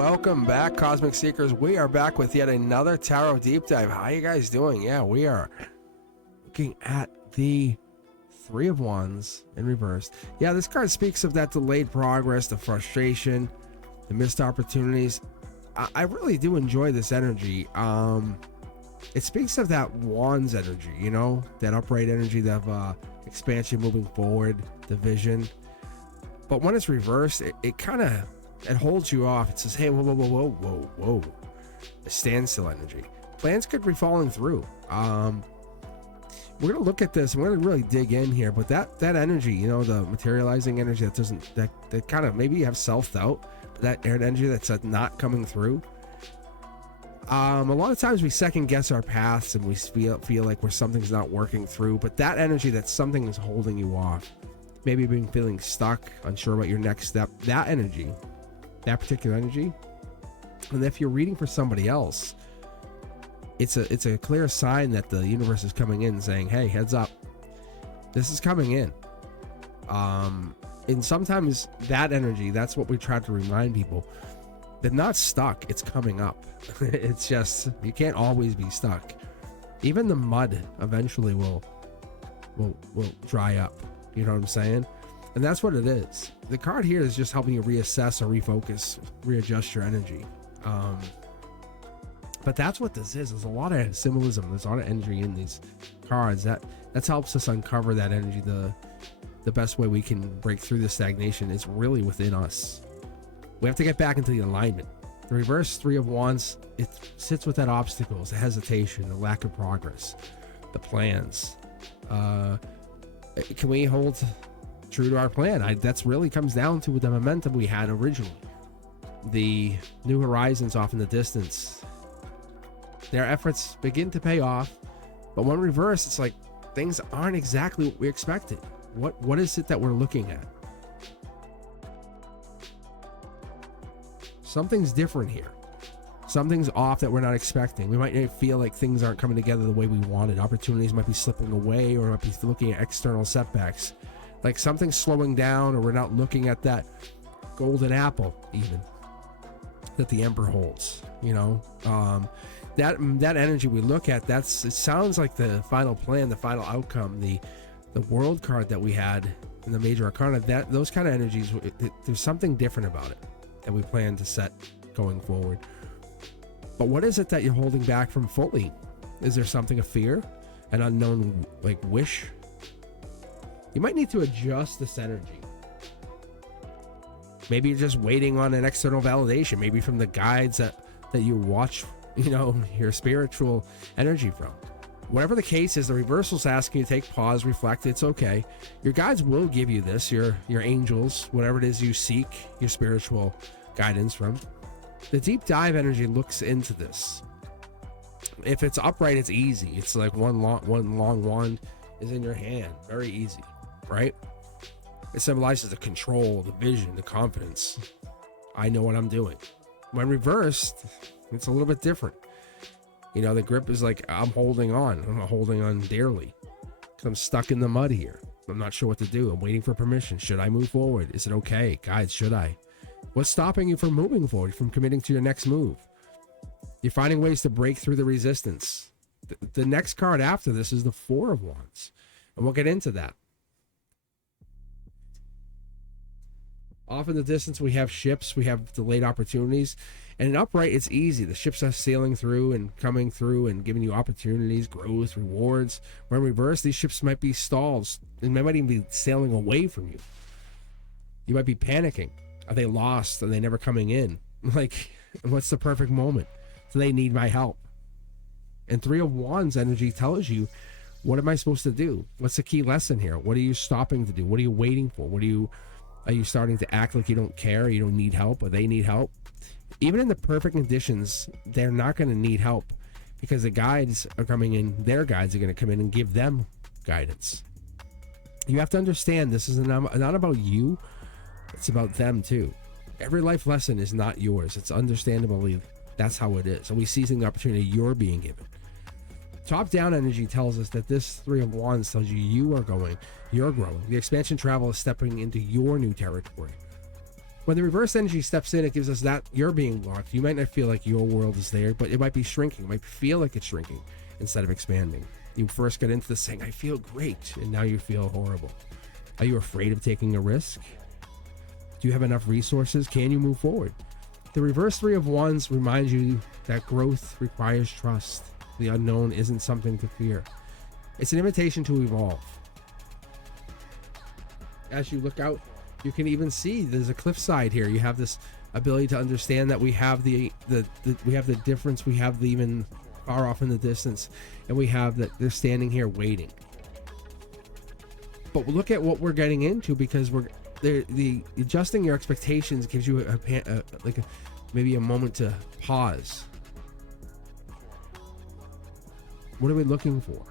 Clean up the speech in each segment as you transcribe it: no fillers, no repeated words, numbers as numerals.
welcome back, Cosmic Seekers. We are back with yet another Tarot Deep Dive. How you guys doing? Yeah, we are looking at the Three of Wands in reverse. Yeah, this card speaks of that delayed progress, the frustration, the missed opportunities. I really do enjoy this energy. It speaks of that Wands energy, you know, that upright energy, that expansion, moving forward, the vision. But when it's reversed, it kind of, it holds you off. It says, hey, whoa, whoa, whoa, whoa, whoa, whoa. A standstill energy. Plans could be falling through. We're gonna look at this. We're gonna really dig in here. But that energy, you know, the materializing energy that doesn't, that kind of, maybe you have self-doubt, but that energy that's not coming through. A lot of times we second guess our paths and we feel like something's not working through. But that energy, that something is holding you off. Maybe you've been feeling stuck, unsure about your next step. That energy, that particular energy. And if you're reading for somebody else, it's a clear sign that the universe is coming in saying, hey, heads up, this is coming in. And sometimes that energy, that's what we try to remind people. They're not stuck, it's coming up. It's just, you can't always be stuck. Even the mud eventually will dry up. You know what I'm saying? And that's what it is. The card here is just helping you reassess or refocus, readjust your energy. But that's what this is. There's a lot of symbolism. There's a lot of energy in these cards. That helps us uncover that energy. The best way we can break through the stagnation is really within us. We have to get back into the alignment. The reverse Three of Wands, it sits with that obstacles, the hesitation, the lack of progress, the plans. Can we hold true to our plan? That's really comes down to the momentum we had originally. The new horizons off in the distance. Their efforts begin to pay off, but when reversed, it's like things aren't exactly what we expected. What is it that we're looking at? Something's different here. Something's off that we're not expecting. We might feel like things aren't coming together the way we wanted. Opportunities might be slipping away, or might be looking at external setbacks. Like something's slowing down, or we're not looking at that golden apple even that the Emperor holds, you know. That energy we look at, it sounds like the final plan, the final outcome, the world card that we had in the major arcana. Those kind of energies, there's something different about it that we plan to set going forward. But what is it that you're holding back from fully? Is there something, a fear, an unknown like wish? You might need to adjust this energy. Maybe you're just waiting on an external validation, maybe from the guides that you watch, you know, your spiritual energy from. Whatever the case is, the reversal's asking you to take pause, reflect. It's okay. Your guides will give you this, your angels, whatever it is you seek your spiritual guidance from. The deep dive energy looks into this. If it's upright, it's easy. It's like one long wand is in your hand. Very easy, right? It symbolizes the control, the vision, the confidence. I know what I'm doing. When reversed, it's a little bit different. You know, the grip is like, I'm holding on dearly. I'm stuck in the mud here. I'm not sure what to do. I'm waiting for permission. Should I move forward? Is it okay? Guys, should I? What's stopping you from moving forward, from committing to your next move? You're finding ways to break through the resistance. The next card after this is the Four of Wands. And we'll get into that. Off in the distance, we have ships, we have delayed opportunities. And in upright, it's easy. The ships are sailing through and coming through and giving you opportunities, growth, rewards. When reversed, these ships might be stalled, and they might even be sailing away from you. You might be panicking. Are they lost? Are they never coming in? Like, what's the perfect moment? Do they need my help? And Three of Wands energy tells you, what am I supposed to do? What's the key lesson here? What are you stopping to do? What are you waiting for? Are you starting to act like you don't care? You don't need help, or they need help? Even in the perfect conditions, they're not going to need help, because the guides are coming in. Their guides are going to come in and give them guidance. You have to understand, this is not about you. It's about them too. Every life lesson is not yours. It's understandably, that's how it is. And we seizing the opportunity you're being given. Top-down energy tells us that this Three of Wands tells you you're growing. The expansion travel is stepping into your new territory. When the reverse energy steps in, it gives us that you're being blocked. You might not feel like your world is there, but it might be shrinking. It might feel like it's shrinking instead of expanding. You first got into this saying, I feel great, and now you feel horrible. Are you afraid of taking a risk? Do you have enough resources? Can you move forward? The reverse Three of Wands reminds you that growth requires trust. The unknown isn't something to fear. It's an invitation to evolve. As you look out, you can even see there's a cliffside here. You have this ability to understand that we have the difference. We have the even far off in the distance, and we have that they're standing here waiting. But look at what we're getting into, because the adjusting your expectations gives you maybe a moment to pause. What are we looking for?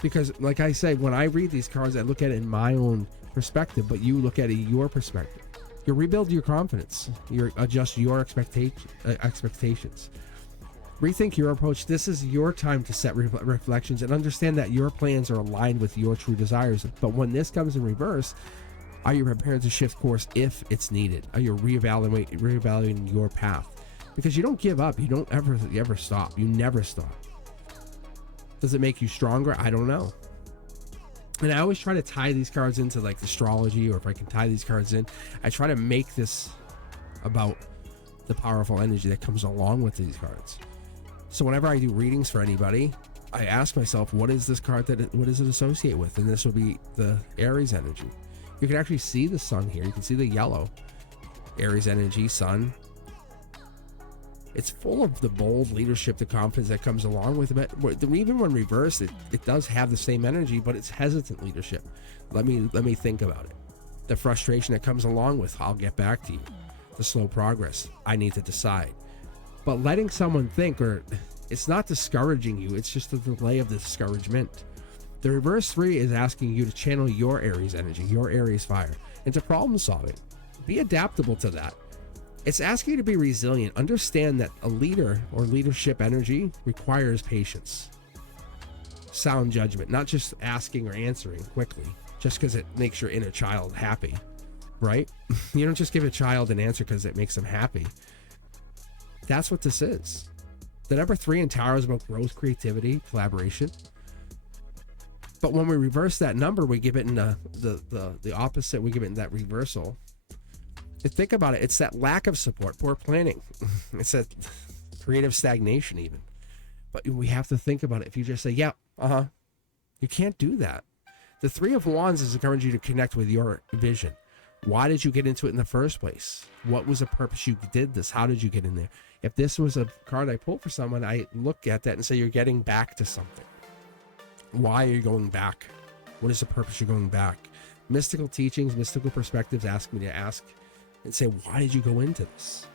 Because like I say, when I read these cards, I look at it in my own perspective, but you look at it your perspective. You rebuild your confidence. You adjust your expectations. Rethink your approach. This is your time to set reflections and understand that your plans are aligned with your true desires. But when this comes in reverse, are you prepared to shift course if it's needed? Are you reevaluating your path? Because you don't give up. You don't ever stop. You never stop. Does it make you stronger? I don't know. And I always try to tie these cards into like astrology, or if I can tie these cards in, I try to make this about the powerful energy that comes along with these cards. So whenever I do readings for anybody, I ask myself, what is this card what does it associate with? And this will be the Aries energy. You can actually see the sun here. You can see the yellow. Aries energy, sun. It's full of the bold leadership, the confidence that comes along with it. But even when reversed, it does have the same energy, but it's hesitant leadership. Let me think about it. The frustration that comes along with, I'll get back to you. The slow progress, I need to decide. But letting someone think, or it's not discouraging you, it's just a delay of the discouragement. The reverse three is asking you to channel your Aries energy, your Aries fire, into problem solving. Be adaptable to that. It's asking you to be resilient. Understand that a leader or leadership energy requires patience, sound judgment, not just asking or answering quickly just because it makes your inner child happy, right? You don't just give a child an answer because it makes them happy. That's what this is. The number 3 in Tower is about growth, creativity, collaboration. But when we reverse that number, we give it in the opposite. We give it in that reversal. And think about it. It's that lack of support, poor planning. It's that creative stagnation even. But we have to think about it. If you just say, yeah, you can't do that. The 3 of Wands is encouraging you to connect with your vision. Why did you get into it in the first place? What was the purpose you did this? How did you get in there? If this was a card I pulled for someone, I look at that and say, you're getting back to something. Why are you going back? What is the purpose you're going back? Mystical teachings, mystical perspectives ask me to ask and say, why did you go into this?